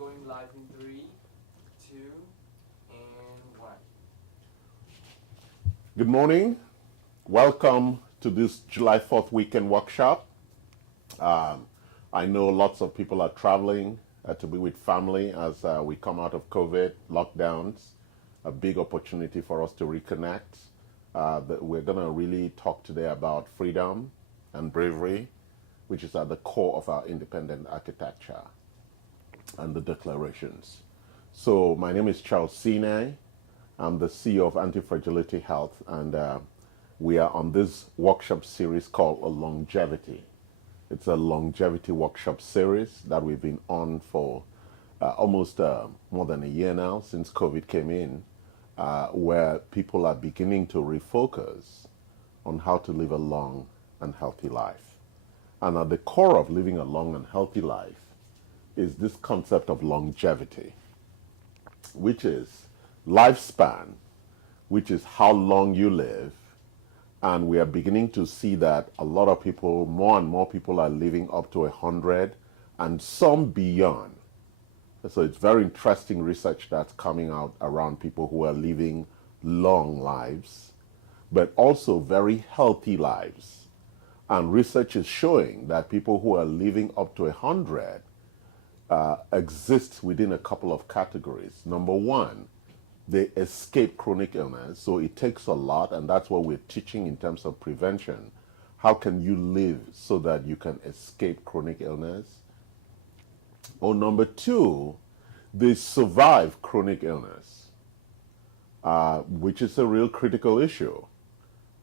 going live in three, two, and one. Good morning. Welcome to this July 4th weekend workshop. I know lots of people are traveling to be with family as we come out of COVID lockdowns. A big opportunity for us to reconnect. We're going to really talk today about freedom and bravery, which is at the core of our independent architecture and the declarations. So my name is Charles Sine. I'm the CEO of Anti-Fragility Health, and we are on this workshop series called Longevity. It's a longevity workshop series that we've been on for almost more than a year now since COVID came in, where people are beginning to refocus on how to live a long and healthy life. And at the core of living a long and healthy life is this concept of longevity, which is lifespan, which is how long you live. And we are beginning to see that a lot of people, more and more people are living up to 100 and some beyond. So it's very interesting research that's coming out around people who are living long lives, but also very healthy lives. And research is showing that people who are living up to 100 exist within a couple of categories. Number one, they escape chronic illness. So it takes a lot, and that's what we're teaching in terms of prevention. How can you live so that you can escape chronic illness? Or number two, they survive chronic illness, which is a real critical issue.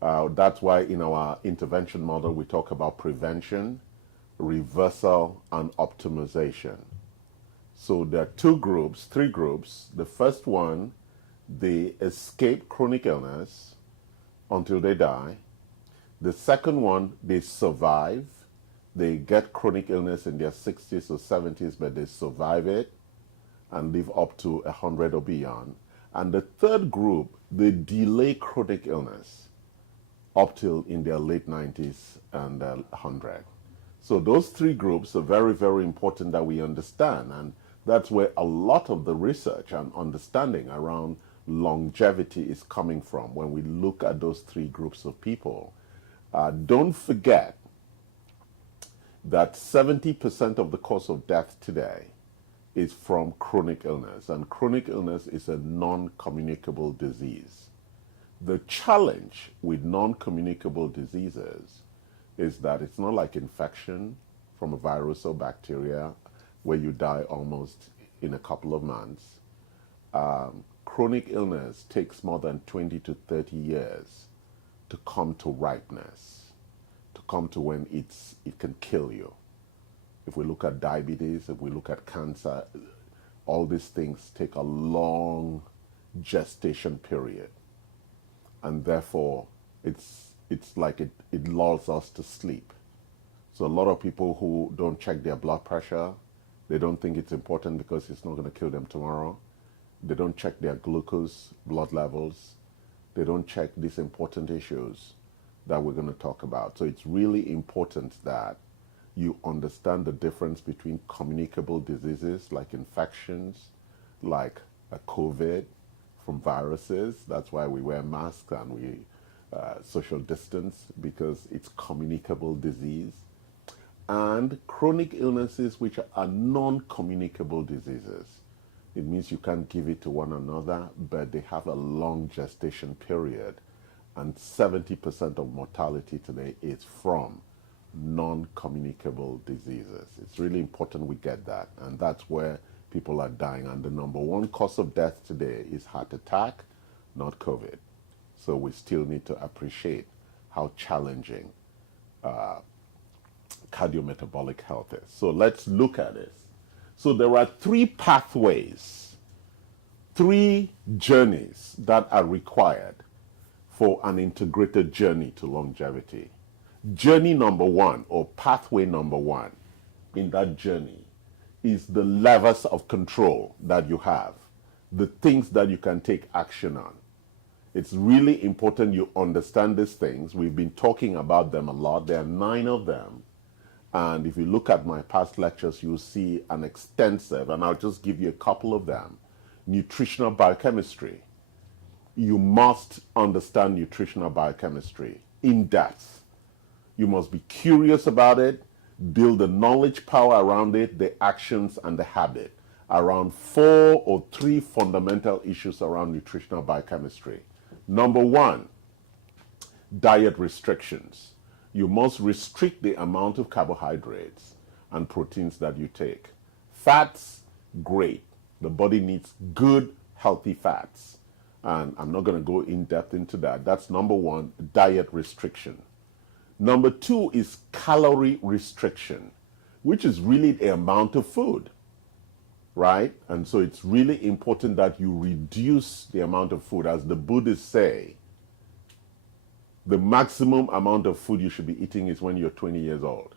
That's why in our intervention model, we talk about prevention, reversal, and optimization. So there are three groups. The first one, they escape chronic illness until they die. The second one, they survive. They get chronic illness in their 60s or 70s, but they survive it and live up to 100 or beyond. And the third group, they delay chronic illness up till in their late 90s and 100. So those three groups are very, very important that we understand. And that's where a lot of the research and understanding around longevity is coming from when we look at those three groups of people. Don't forget that 70% of the cause of death today is from chronic illness, and chronic illness is a non-communicable disease. The challenge with non-communicable diseases is that it's not like infection from a virus or bacteria where you die almost in a couple of months. Chronic illness takes more than 20 to 30 years to come to ripeness, to come to when it can kill you. If we look at diabetes, if we look at cancer, all these things take a long gestation period. And therefore, it's like it lulls us to sleep. So a lot of people who don't check their blood pressure, they don't think it's important because it's not going to kill them tomorrow. They don't check their glucose blood levels. They don't check these important issues that we're going to talk about. So it's really important that you understand the difference between communicable diseases like infections, like a COVID from viruses. That's why we wear masks and we social distance, because it's communicable disease. And chronic illnesses which are non-communicable diseases. It means you can't give it to one another, but they have a long gestation period. And 70% of mortality today is from non-communicable diseases. It's really important we get that. And that's where people are dying. And the number one cause of death today is heart attack, not COVID. So we still need to appreciate how challenging cardiometabolic health is. So let's look at this. So there are three pathways, three journeys that are required for an integrated journey to longevity. Journey number one, or pathway number one in that journey, is the levers of control that you have, the things that you can take action on. It's really important you understand these things. We've been talking about them a lot. There are 9 of them. And if you look at my past lectures, you'll see an extensive, and I'll just give you a couple of them, nutritional biochemistry. You must understand nutritional biochemistry in depth. You must be curious about it, build the knowledge power around it, the actions and the habit around 4 or 3 fundamental issues around nutritional biochemistry. Number 1, diet restrictions. You must restrict the amount of carbohydrates and proteins that you take. Fats, great. The body needs good, healthy fats. And I'm not going to go in depth into that. That's number 1, diet restriction. Number 2 is calorie restriction, which is really the amount of food, right? And so it's really important that you reduce the amount of food. As the Buddhists say, the maximum amount of food you should be eating is when you're 20 years old.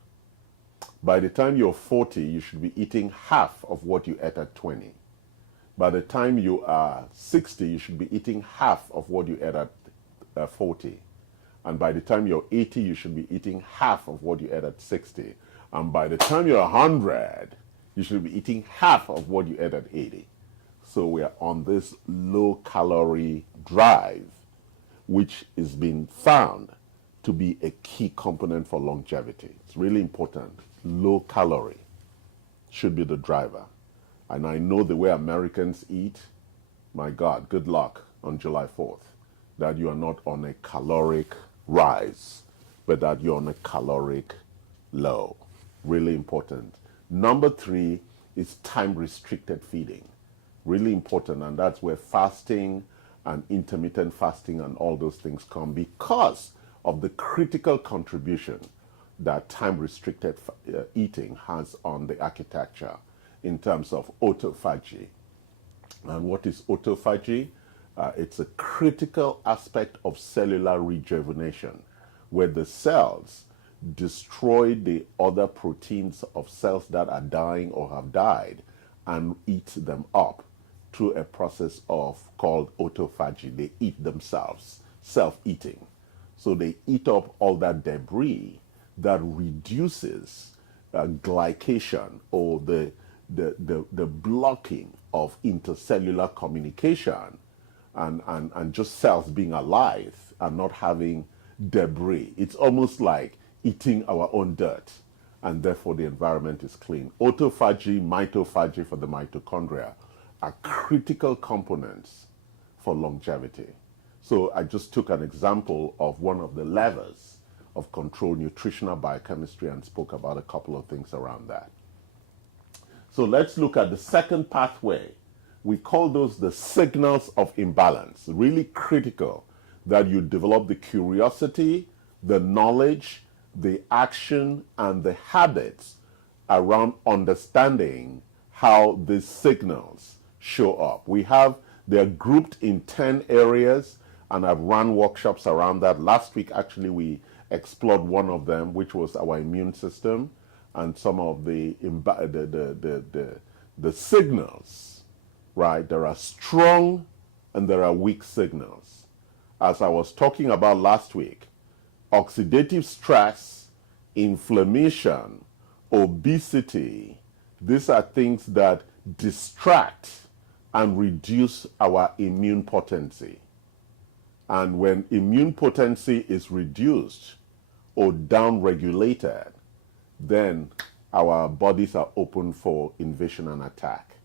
By the time you're 40, you should be eating half of what you ate at 20. By the time you are 60, you should be eating half of what you ate at 40. And by the time you're 80, you should be eating half of what you ate at 60. And by the time you're 100, you should be eating half of what you ate at 80. So we are on this low-calorie drive, which is being found to be a key component for longevity. It's really important. Low-calorie should be the driver. And I know the way Americans eat, my God, good luck on July 4th, that you are not on a caloric rise, but that you're on a caloric low. Really important. Number 3 is time-restricted feeding. Really important, and that's where fasting and intermittent fasting and all those things come because of the critical contribution that time-restricted eating has on the architecture in terms of autophagy. And what is autophagy? It's a critical aspect of cellular rejuvenation, where the cells destroy the other proteins of cells that are dying or have died and eat them up through a process called autophagy. They eat themselves, self-eating. So they eat up all that debris that reduces glycation, or the blocking of intercellular communication, and just cells being alive and not having debris. It's almost like eating our own dirt, and therefore the environment is clean. Autophagy, mitophagy for the mitochondria are critical components for longevity. So I just took an example of one of the levers of control, nutritional biochemistry, and spoke about a couple of things around that. So let's look at the second pathway. We call those the signals of imbalance. Really critical that you develop the curiosity, the knowledge, the action, and the habits around understanding how these signals show up. They're grouped in 10 areas, and I've run workshops around that. Last week, actually, we explored one of them, which was our immune system and some of the signals, right? There are strong and there are weak signals. As I was talking about last week, oxidative stress, inflammation, obesity, these are things that distract and reduce our immune potency. And when immune potency is reduced or downregulated, then our bodies are open for invasion and attack.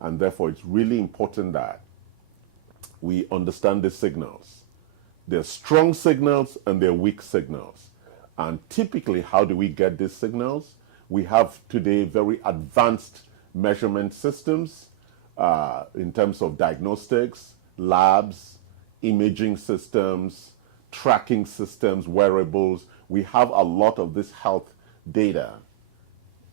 And therefore, it's really important that we understand the signals. There are strong signals and there are weak signals. And typically, how do we get these signals? We have today very advanced measurement systems in terms of diagnostics, labs, imaging systems, tracking systems, wearables. We have a lot of this health data,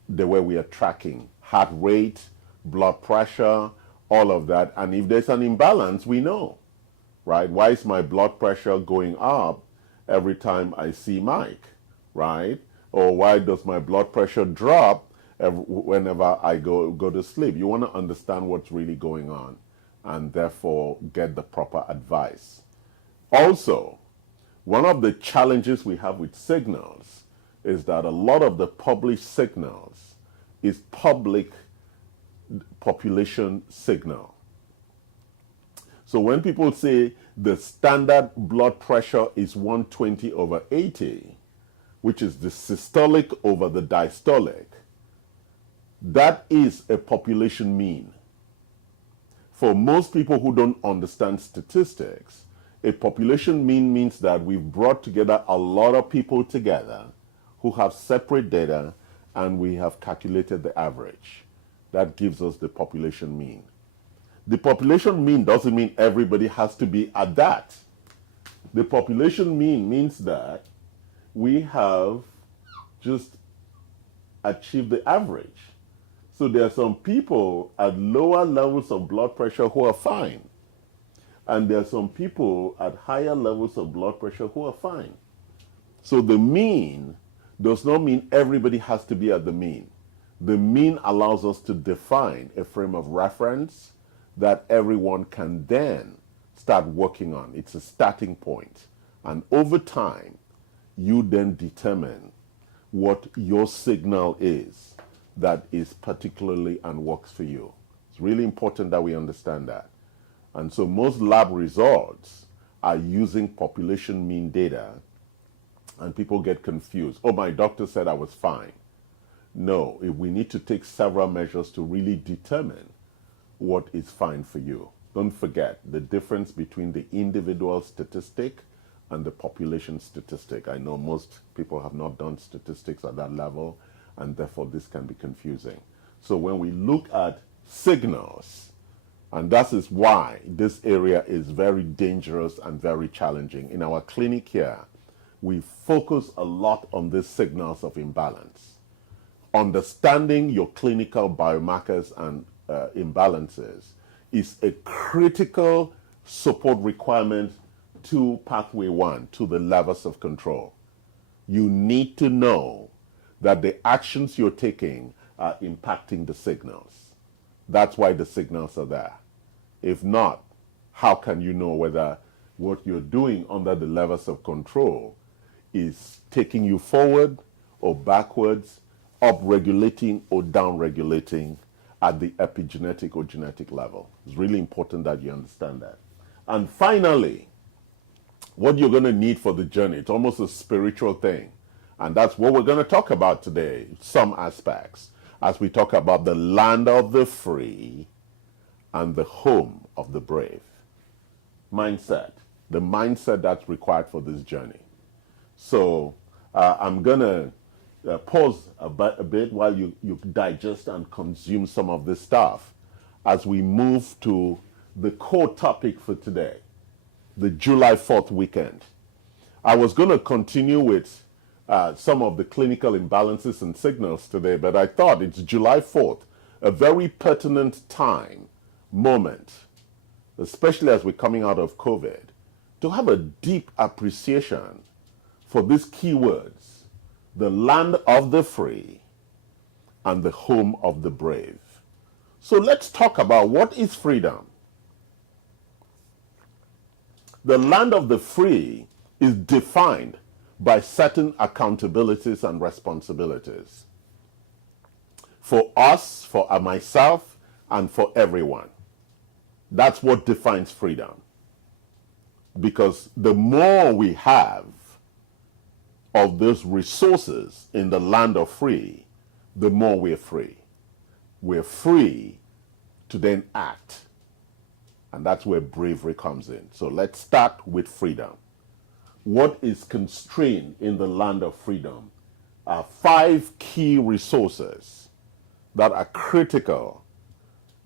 the way we are tracking heart rate, blood pressure, all of that. And if there's an imbalance, we know, right? Why is my blood pressure going up every time I see Mike, right? Or why does my blood pressure drop whenever I go to sleep? You want to understand what's really going on and therefore get the proper advice. Also, one of the challenges we have with signals is that a lot of the published signals is public population signal. So when people say the standard blood pressure is 120/80, which is the systolic over the diastolic, that is a population mean. For most people who don't understand statistics, a population mean means that we've brought together a lot of people together who have separate data, and we have calculated the average. That gives us the population mean. The population mean doesn't mean everybody has to be at that. The population mean means that we have just achieved the average. So there are some people at lower levels of blood pressure who are fine. And there are some people at higher levels of blood pressure who are fine. So the mean does not mean everybody has to be at the mean. The mean allows us to define a frame of reference that everyone can then start working on. It's a starting point. And over time, you then determine what your signal is that is particularly and works for you. It's really important that we understand that. And so most lab results are using population mean data, and people get confused. Oh, my doctor said I was fine. No, we need to take several measures to really determine what is fine for you. Don't forget the difference between the individual statistic and the population statistic. I know most people have not done statistics at that level, and therefore this can be confusing. So when we look at signals, and that is why this area is very dangerous and very challenging. In our clinic here, we focus a lot on these signals of imbalance. Understanding your clinical biomarkers and imbalances is a critical support requirement to pathway 1, to the levers of control. You need to know that the actions you're taking are impacting the signals. That's why the signals are there. If not, how can you know whether what you're doing under the levers of control is taking you forward or backwards, up-regulating or down-regulating at the epigenetic or genetic level? It's really important that you understand that. And finally, what you're going to need for the journey, it's almost a spiritual thing. And that's what we're going to talk about today, some aspects, as we talk about the land of the free and the home of the brave. Mindset, the mindset that's required for this journey. So I'm going to pause a bit while you digest and consume some of this stuff as we move to the core topic for today, the July 4th weekend. I was going to continue with some of the clinical imbalances and signals today, but I thought it's July 4th, a very pertinent moment, especially as we're coming out of COVID, to have a deep appreciation for these keywords, the land of the free and the home of the brave. So let's talk about what is freedom. The land of the free is defined by certain accountabilities and responsibilities for us, for myself, and for everyone. That's what defines freedom. Because the more we have of those resources in the land of free, the more we're free. We're free to then act. And that's where bravery comes in. So let's start with freedom. What is constrained in the land of freedom are 5 key resources that are critical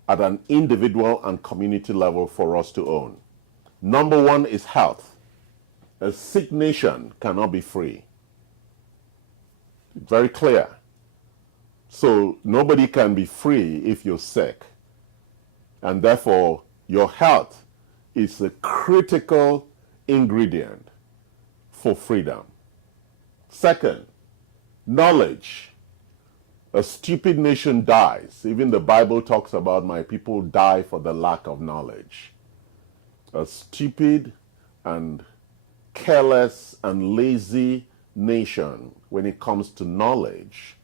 at an individual and community level for us to own. Number 1 is health. A sick nation cannot be free. It's very clear. So nobody can be free if you're sick. And therefore, your health is a critical ingredient for freedom. Second, knowledge. A stupid nation dies. Even the Bible talks about my people die for the lack of knowledge. A stupid and careless and lazy nation when it comes to knowledge,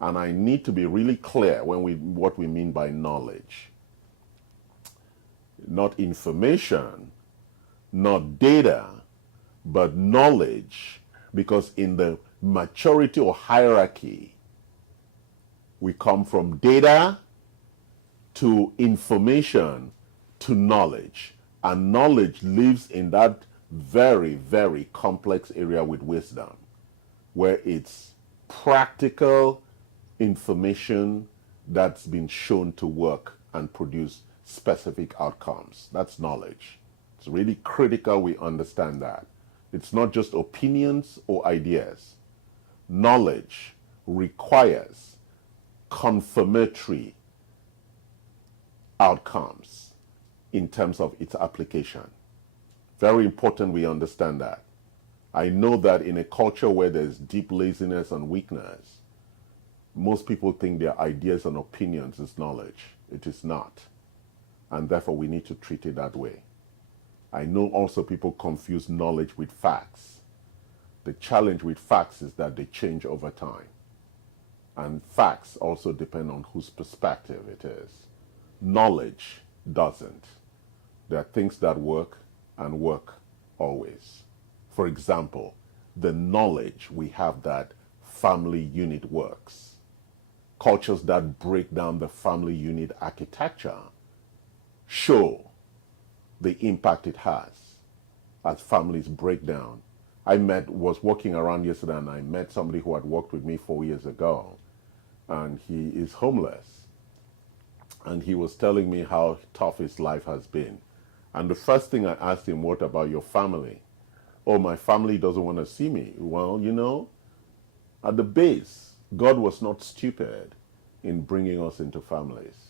and I need to be really clear what we mean by knowledge. Not information, not data, but knowledge, because in the maturity or hierarchy, we come from data to information to knowledge, and knowledge lives in that very, very complex area with wisdom, where it's practical information that's been shown to work and produce specific outcomes. That's knowledge. It's really critical we understand that. It's not just opinions or ideas. Knowledge requires confirmatory outcomes in terms of its application. Very important we understand that. I know that in a culture where there's deep laziness and weakness, most people think their ideas and opinions is knowledge. It is not. And therefore we need to treat it that way. I know also people confuse knowledge with facts. The challenge with facts is that they change over time. And facts also depend on whose perspective it is. Knowledge doesn't. There are things that work and work always. For example, the knowledge we have that family unit works. Cultures that break down the family unit architecture show the impact it has as families break down. Was walking around yesterday and I met somebody who had worked with me 4 years ago, and he is homeless. And he was telling me how tough his life has been. And the first thing I asked him, what about your family? Oh, my family doesn't want to see me. Well, you know, at the base, God was not stupid in bringing us into families.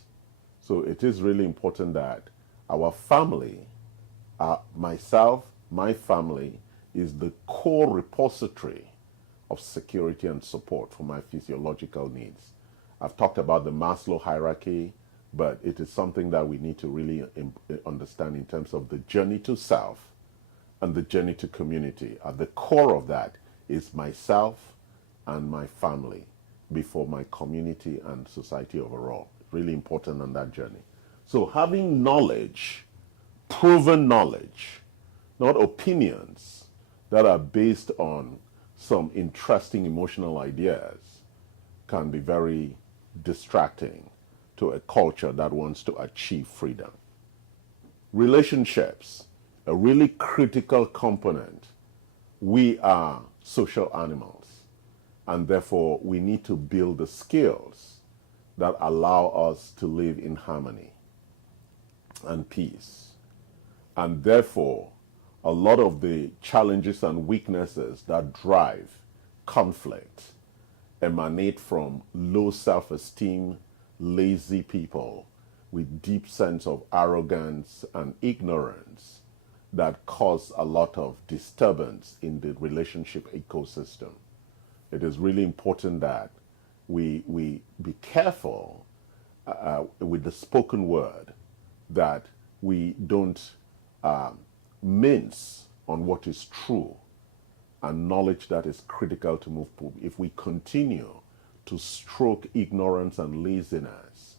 So it is really important that our family, myself, my family, is the core repository of security and support for my physiological needs. I've talked about the Maslow hierarchy, but it is something that we need to really understand in terms of the journey to self and the journey to community. At the core of that is myself and my family before my community and society overall. Really important on that journey. So having knowledge, proven knowledge, not opinions that are based on some interesting emotional ideas, can be very distracting to a culture that wants to achieve freedom. Relationships, a really critical component. We are social animals, and therefore we need to build the skills that allow us to live in harmony and peace. And therefore, a lot of the challenges and weaknesses that drive conflict emanate from low self-esteem, lazy people with deep sense of arrogance and ignorance that cause a lot of disturbance in the relationship ecosystem. It is really important that we be careful with the spoken word, that we don't mince on what is true and knowledge that is critical to move forward. If we continue to stroke ignorance and laziness,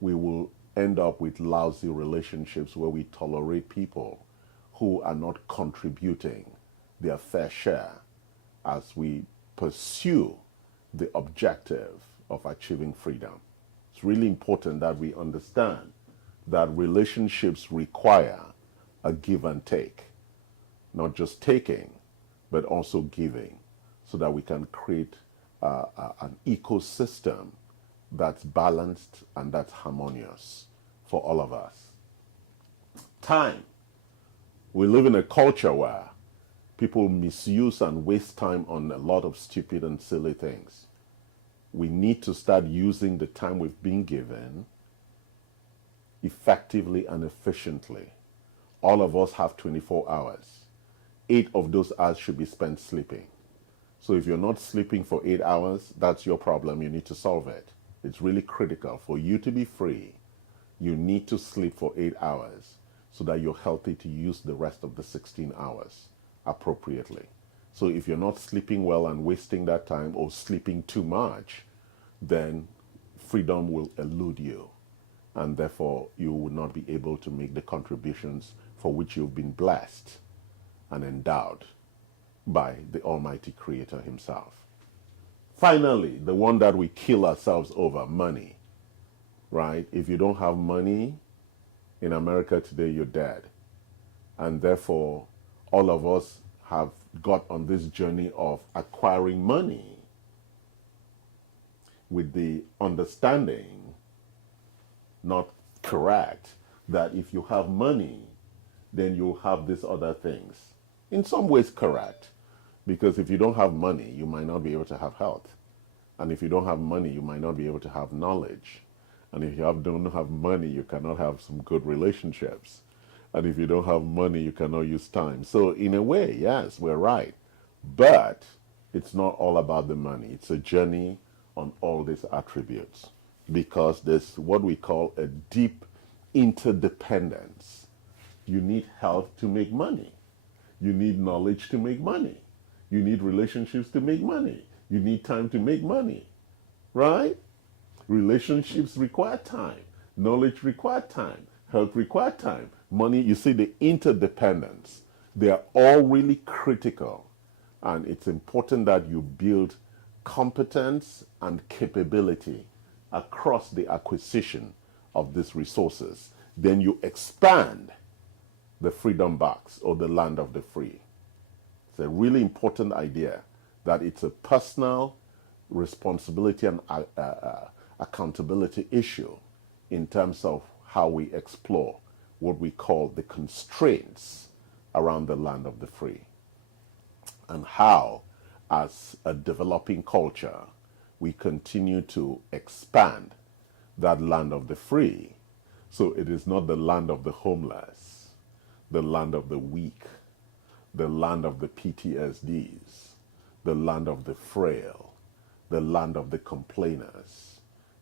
we will end up with lousy relationships where we tolerate people who are not contributing their fair share as we pursue the objective of achieving freedom. It's really important that we understand that relationships require a give and take, not just taking, but also giving, so that we can create an ecosystem that's balanced and that's harmonious for all of us. Time. We live in a culture where people misuse and waste time on a lot of stupid and silly things. We need to start using the time we've been given effectively and efficiently. All of us have 24 hours. 8 of those hours should be spent sleeping. So if you're not sleeping for 8 hours, that's your problem. You need to solve it. It's really critical. For you to be free, you need to sleep for 8 hours so that you're healthy to use the rest of the 16 hours appropriately. So if you're not sleeping well and wasting that time or sleeping too much, then freedom will elude you. And therefore, you will not be able to make the contributions for which you've been blessed and endowed by the Almighty Creator Himself. Finally, the one that we kill ourselves over, money, right? If you don't have money in America today, you're dead. And therefore, all of us have got on this journey of acquiring money with the understanding, not correct, that if you have money, then you'll have these other things. In some ways correct, because if you don't have money, you might not be able to have health. And if you don't have money, you might not be able to have knowledge. And if you don't have money, you cannot have some good relationships. And if you don't have money, you cannot use time. So in a way, yes, we're right. But it's not all about the money. It's a journey on all these attributes, because there's what we call a deep interdependence. You need health to make money. You need knowledge to make money. You need relationships to make money. You need time to make money, right? Relationships require time. Knowledge requires time. Health requires time. Money, you see the interdependence. They are all really critical. And it's important that you build competence and capability across the acquisition of these resources. Then you expand the freedom box, or the land of the free. It's a really important idea that it's a personal responsibility and accountability issue in terms of how we explore what we call the constraints around the land of the free, and how, as a developing culture, we continue to expand that land of the free, so it is not the land of the homeless, the land of the weak, the land of the PTSDs, the land of the frail, the land of the complainers,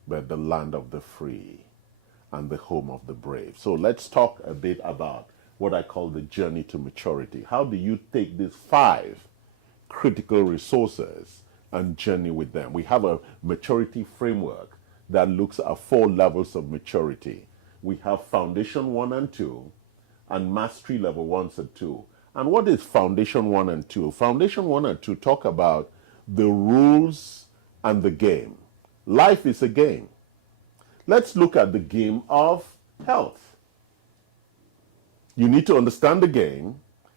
but the land of the free and the home of the brave. So let's talk a bit about what I call the journey to maturity. How do you take these 5 critical resources and journey with them? We have a maturity framework that looks at 4 levels of maturity. We have foundation 1 and 2, and mastery level 1 and 2. And what is foundation 1 and 2? Foundation 1 and 2 talk about the rules and the game. Life is a game. Let's look at the game of health. You need to understand the game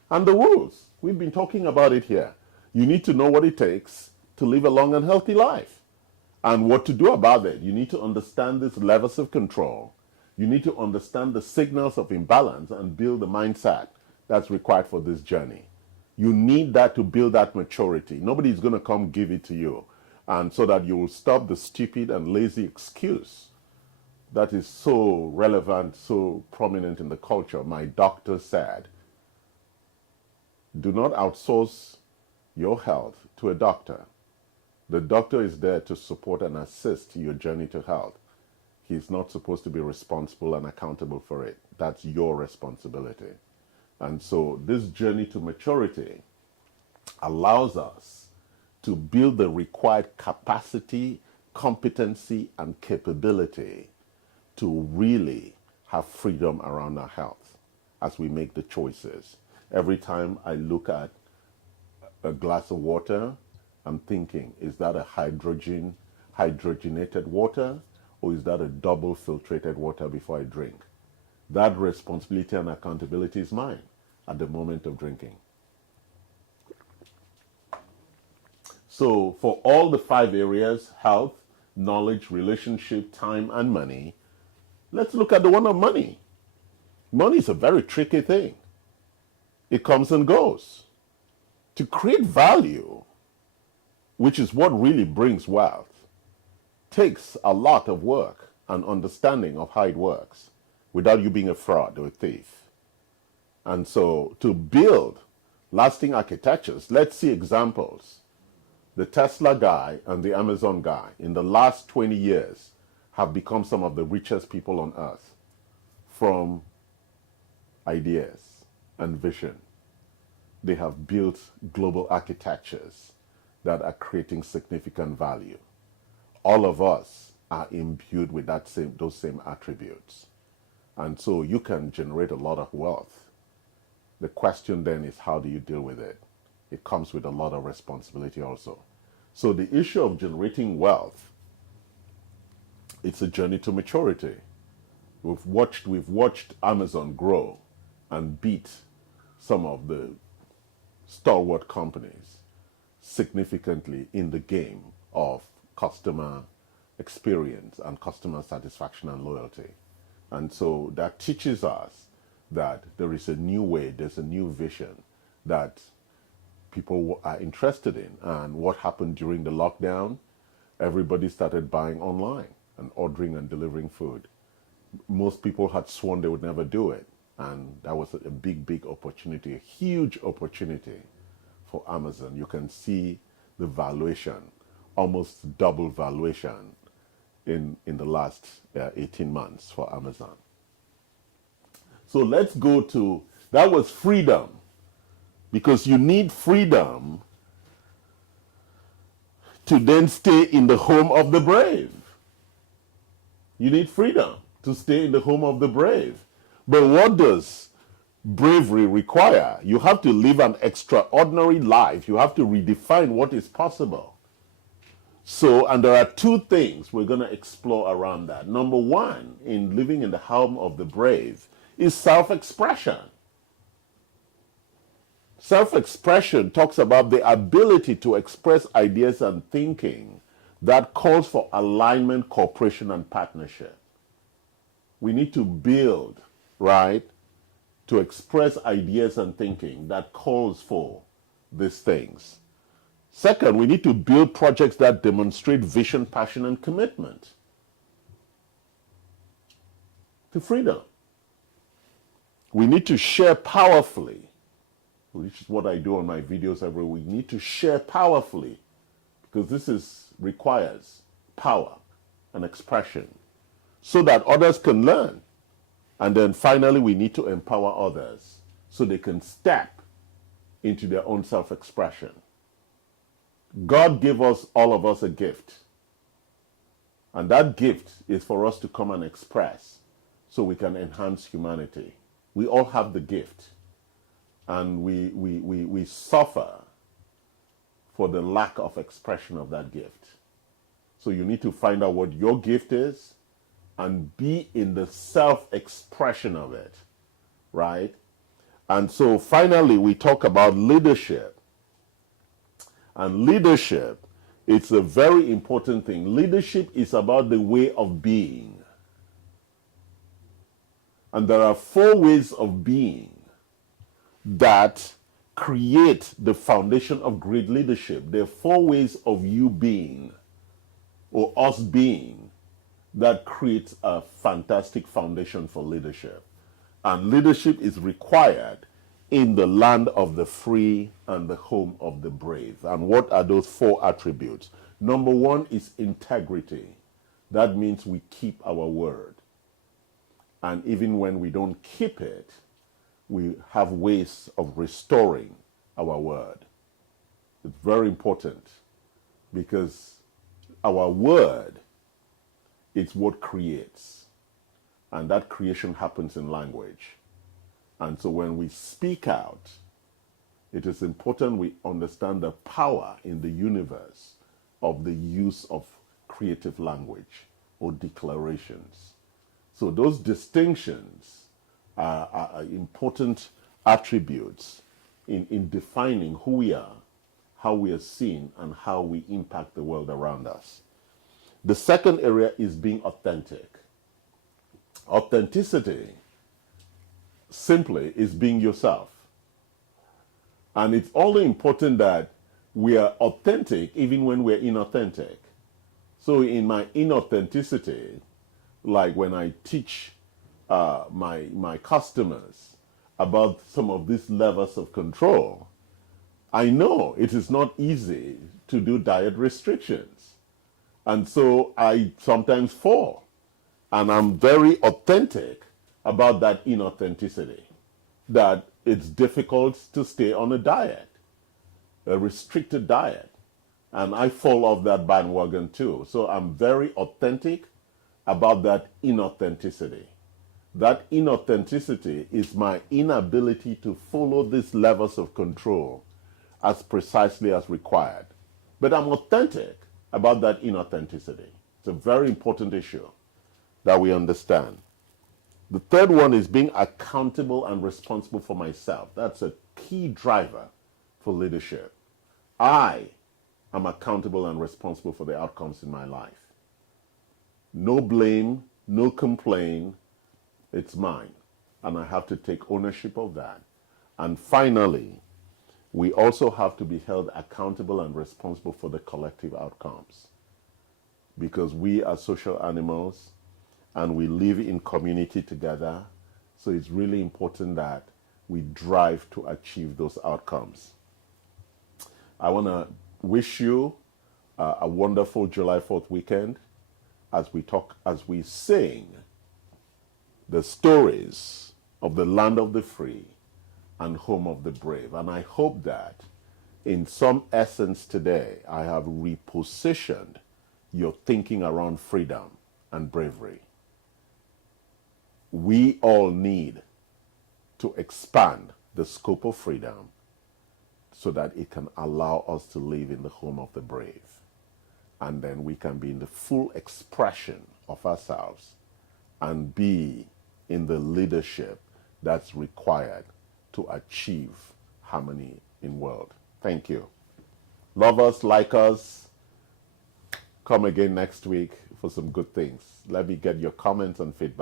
and the rules. We've been talking about it here. You need to know what it takes to live a long and healthy life and what to do about it. You need to understand these levels of control. You need to understand the signals of imbalance and build the mindset that's required for this journey. You need that to build that maturity. Nobody's going to come give it to you, and so that you will stop the stupid and lazy excuse that is so relevant, so prominent in the culture. My doctor said, do not outsource your health to a doctor. The doctor is there to support and assist your journey to health. He's not supposed to be responsible and accountable for it. That's your responsibility. And so this journey to maturity allows us to build the required capacity, competency, and capability to really have freedom around our health as we make the choices. Every time I look at a glass of water, I'm thinking, is that a hydrogenated water, or is that a double filtrated water before I drink? That responsibility and accountability is mine at the moment of drinking. So for all the 5 areas, health, knowledge, relationship, time, and money, let's look at the one of money. Money is a very tricky thing. It comes and goes. To create value, which is what really brings wealth, takes a lot of work and understanding of how it works without you being a fraud or a thief. And so to build lasting architectures, let's see examples. The Tesla guy and the Amazon guy in the last 20 years have become some of the richest people on earth from ideas and vision. they have built global architectures that are creating significant value. All of us are imbued with those same attributes. And so you can generate a lot of wealth. The question then is, how do you deal with it? It comes with a lot of responsibility also. So the issue of generating wealth, it's a journey to maturity. We've watched Amazon grow and beat some of the stalwart companies significantly in the game of customer experience and customer satisfaction and loyalty. And so that teaches us that there is a new way, there's a new vision that people are interested in. And what happened during the lockdown? Everybody started buying online and ordering and delivering food. Most people had sworn they would never do it. And that was a big, big opportunity, a huge opportunity for Amazon. You can see the valuation, almost double valuation in the last 18 months for Amazon. So let's go to, that was freedom, because you need freedom to then stay in the home of the brave. You need freedom to stay in the home of the brave. But what does bravery require? You have to live an extraordinary life. You have to redefine what is possible. So, and there are two things we're going to explore around that. Number one, in living in the home of the brave, is self-expression. Self-expression talks about the ability to express ideas and thinking that calls for alignment, cooperation, and partnership. We need to build, right, to express ideas and thinking that calls for these things. Second, we need to build projects that demonstrate vision, passion, and commitment to freedom. We need to share powerfully, which is what I do on my videos every week. We need to share powerfully, because this requires power and expression, so that others can learn. And then finally, we need to empower others so they can step into their own self-expression. God gave us, all of us, a gift. And that gift is for us to come and express so we can enhance humanity. We all have the gift. And we suffer for the lack of expression of that gift. So you need to find out what your gift is and be in the self-expression of it, right? And so finally, we talk about leadership. And leadership, it's a very important thing. Leadership is about the way of being. And there are 4 ways of being that create the foundation of great leadership. There are 4 ways of you being, or us being, that creates a fantastic foundation for leadership. And leadership is required in the land of the free and the home of the brave. And what are those 4 attributes? Number 1 is integrity. That means we keep our word. And even when we don't keep it, we have ways of restoring our word. It's very important, because our word is what creates. And that creation happens in language. And so when we speak out, it is important we understand the power in the universe of the use of creative language or declarations. So those distinctions are important attributes in defining who we are, how we are seen, and how we impact the world around us. The second area is being authentic. Authenticity simply is being yourself. And it's only important that we are authentic even when we're inauthentic. So in my inauthenticity, like when I teach my customers about some of these levels of control, I know it is not easy to do diet restrictions. And so I sometimes fall. And I'm very authentic about that inauthenticity. That it's difficult to stay on a diet, a restricted diet. And I fall off that bandwagon too. So I'm very authentic about that inauthenticity. That inauthenticity is my inability to follow these levels of control as precisely as required. But I'm authentic about that inauthenticity. It's a very important issue that we understand. The third one is being accountable and responsible for myself. That's a key driver for leadership. I am accountable and responsible for the outcomes in my life. No blame, no complaint. It's mine. And I have to take ownership of that. And finally, we also have to be held accountable and responsible for the collective outcomes. Because we are social animals and we live in community together. So it's really important that we drive to achieve those outcomes. I want to wish you a wonderful July 4th weekend as we sing the stories of the land of the free and home of the brave. And I hope that in some essence today, I have repositioned your thinking around freedom and bravery. We all need to expand the scope of freedom so that it can allow us to live in the home of the brave. And then we can be in the full expression of ourselves and be in the leadership that's required to achieve harmony in world. Thank you. Love us, like us. Come again next week for some good things. Let me get your comments and feedback.